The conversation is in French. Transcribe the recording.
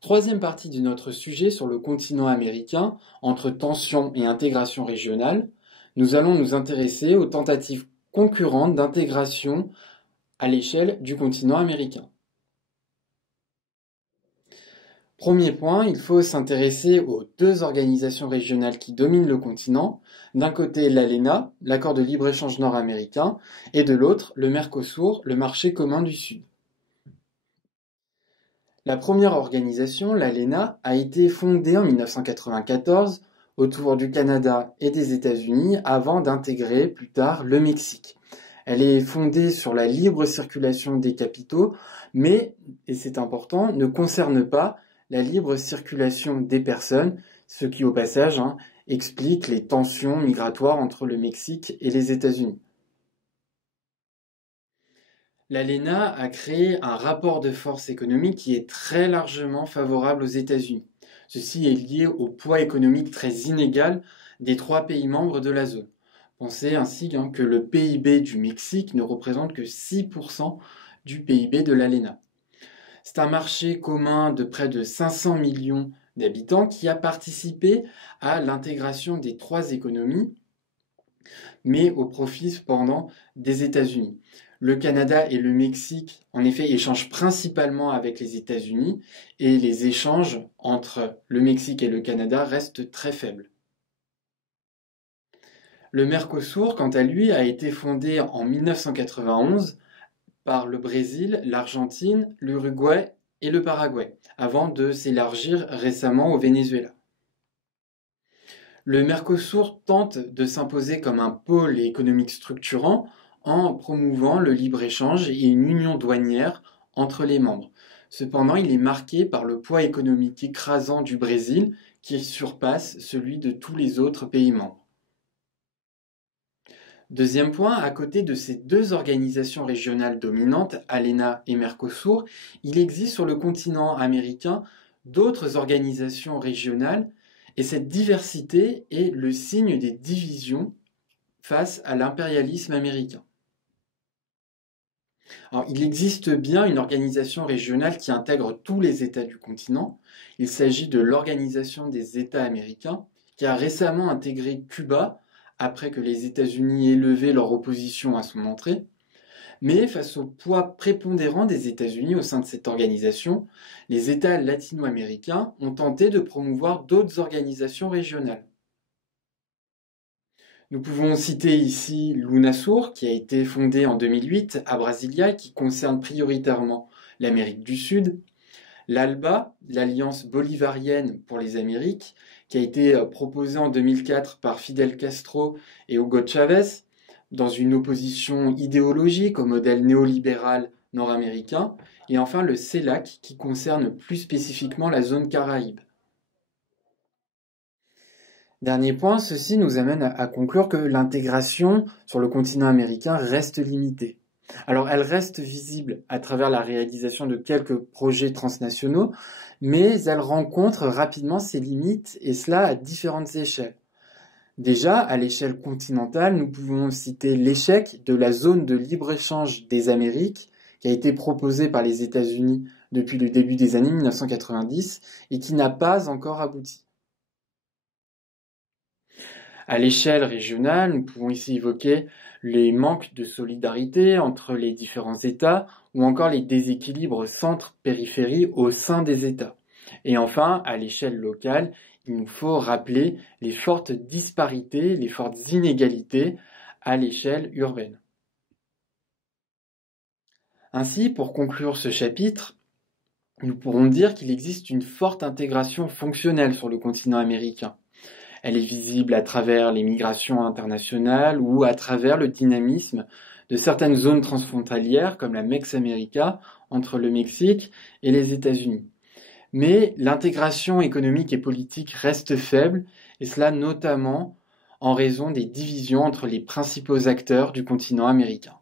Troisième partie de notre sujet sur le continent américain, entre tension et intégration régionale, nous allons nous intéresser aux tentatives concurrentes d'intégration à l'échelle du continent américain. Premier point, il faut s'intéresser aux deux organisations régionales qui dominent le continent. D'un côté, l'ALENA, l'accord de libre-échange nord-américain, et de l'autre, le Mercosur, le marché commun du Sud. La première organisation, l'ALENA, a été fondée en 1994 autour du Canada et des États-Unis avant d'intégrer plus tard le Mexique. Elle est fondée sur la libre circulation des capitaux, mais, et c'est important, ne concerne pas la libre circulation des personnes, ce qui au passage explique les tensions migratoires entre le Mexique et les États-Unis. L'ALENA a créé un rapport de force économique qui est très largement favorable aux États-Unis. Ceci est lié au poids économique très inégal des trois pays membres de la zone. Pensez ainsi que le PIB du Mexique ne représente que 6% du PIB de l'ALENA. C'est un marché commun de près de 500 millions d'habitants qui a participé à l'intégration des trois économies, mais au profit cependant des États-Unis. Le Canada et le Mexique, en effet, échangent principalement avec les États-Unis et les échanges entre le Mexique et le Canada restent très faibles. Le Mercosur, quant à lui, a été fondé en 1991 par le Brésil, l'Argentine, l'Uruguay et le Paraguay, avant de s'élargir récemment au Venezuela. Le Mercosur tente de s'imposer comme un pôle économique structurant en promouvant le libre-échange et une union douanière entre les membres. Cependant, il est marqué par le poids économique écrasant du Brésil qui surpasse celui de tous les autres pays membres. Deuxième point, à côté de ces deux organisations régionales dominantes, ALENA et Mercosur, il existe sur le continent américain d'autres organisations régionales et cette diversité est le signe des divisions face à l'impérialisme américain. Alors, il existe bien une organisation régionale qui intègre tous les États du continent. Il s'agit de l'Organisation des États américains qui a récemment intégré Cuba après que les États-Unis aient levé leur opposition à son entrée. Mais face au poids prépondérant des États-Unis au sein de cette organisation, les États latino-américains ont tenté de promouvoir d'autres organisations régionales. Nous pouvons citer ici l'UNASUR, qui a été fondée en 2008 à Brasilia et qui concerne prioritairement l'Amérique du Sud. L'ALBA, l'Alliance bolivarienne pour les Amériques, qui a été proposée en 2004 par Fidel Castro et Hugo Chavez, dans une opposition idéologique au modèle néolibéral nord-américain. Et enfin le CELAC, qui concerne plus spécifiquement la zone Caraïbe. Dernier point, ceci nous amène à conclure que l'intégration sur le continent américain reste limitée. Alors elle reste visible à travers la réalisation de quelques projets transnationaux, mais elle rencontre rapidement ses limites et cela à différentes échelles. Déjà, à l'échelle continentale, nous pouvons citer l'échec de la zone de libre-échange des Amériques qui a été proposée par les États-Unis depuis le début des années 1990 et qui n'a pas encore abouti. À l'échelle régionale, nous pouvons ici évoquer les manques de solidarité entre les différents États ou encore les déséquilibres centre-périphérie au sein des États. Et enfin, à l'échelle locale, il nous faut rappeler les fortes disparités, les fortes inégalités à l'échelle urbaine. Ainsi, pour conclure ce chapitre, nous pourrons dire qu'il existe une forte intégration fonctionnelle sur le continent américain. Elle est visible à travers les migrations internationales ou à travers le dynamisme de certaines zones transfrontalières comme la Mex America entre le Mexique et les États-Unis. Mais l'intégration économique et politique reste faible et cela notamment en raison des divisions entre les principaux acteurs du continent américain.